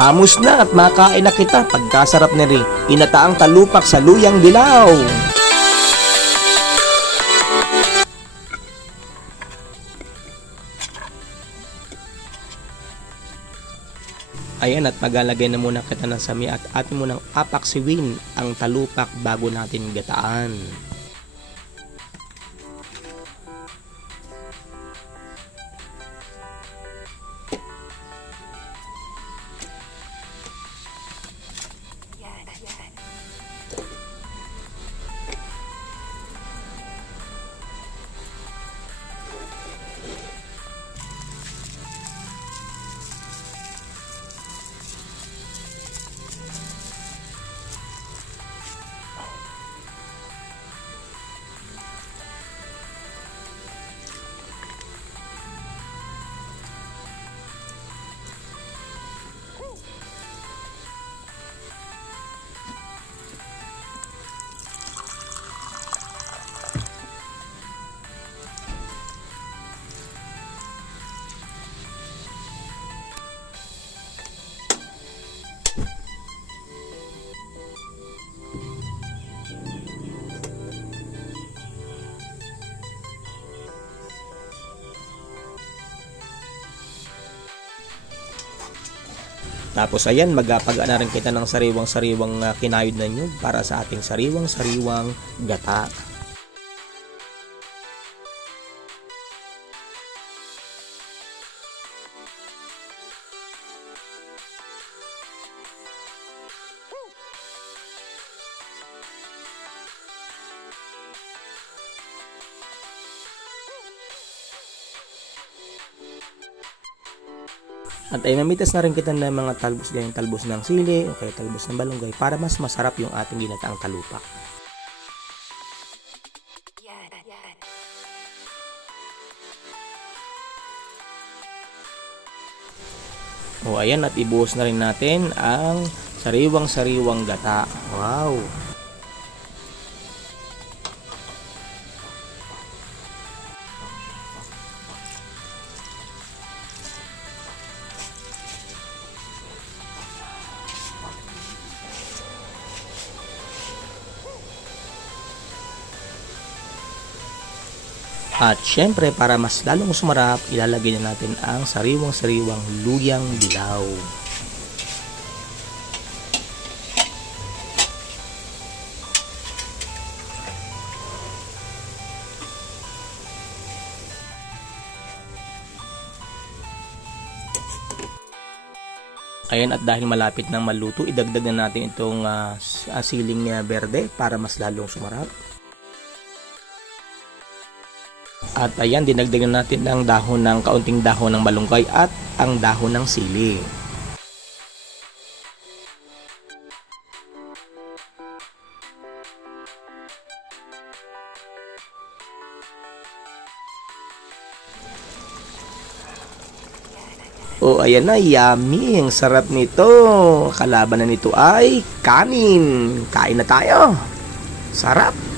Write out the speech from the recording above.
Hamos na at makain na kita. Pagkasarap na rin inataang talupak sa luyang dilaw. Ayan, at maglalagay na muna kita ng sami at atin munang apaksiwin ang talupak bago natin gataan. Tapos ayan, magpaga na rin kita ng sariwang-sariwang kinayod na nyug para sa ating sariwang-sariwang gata. At ay namitas na rin kita ng mga talbos ganyan, talbos ng sili o kaya talbos ng balunggay para mas masarap yung ating ginataang talupak. O ayan, at ibuhos na rin natin ang sariwang-sariwang gata. Wow! At syempre, para mas lalong sumarap, ilalagay na natin ang sariwang-sariwang luyang dilaw. Ayan, at dahil malapit nang maluto, idagdag na natin itong siling berde para mas lalong sumarap. At ayan, dinagdagan natin ang dahon ng kaunting dahon ng malunggay at ang dahon ng sili. Oh, ayan na, yummy! Ang sarap nito! Kalaban na nito ay kanin! Kain na tayo! Sarap!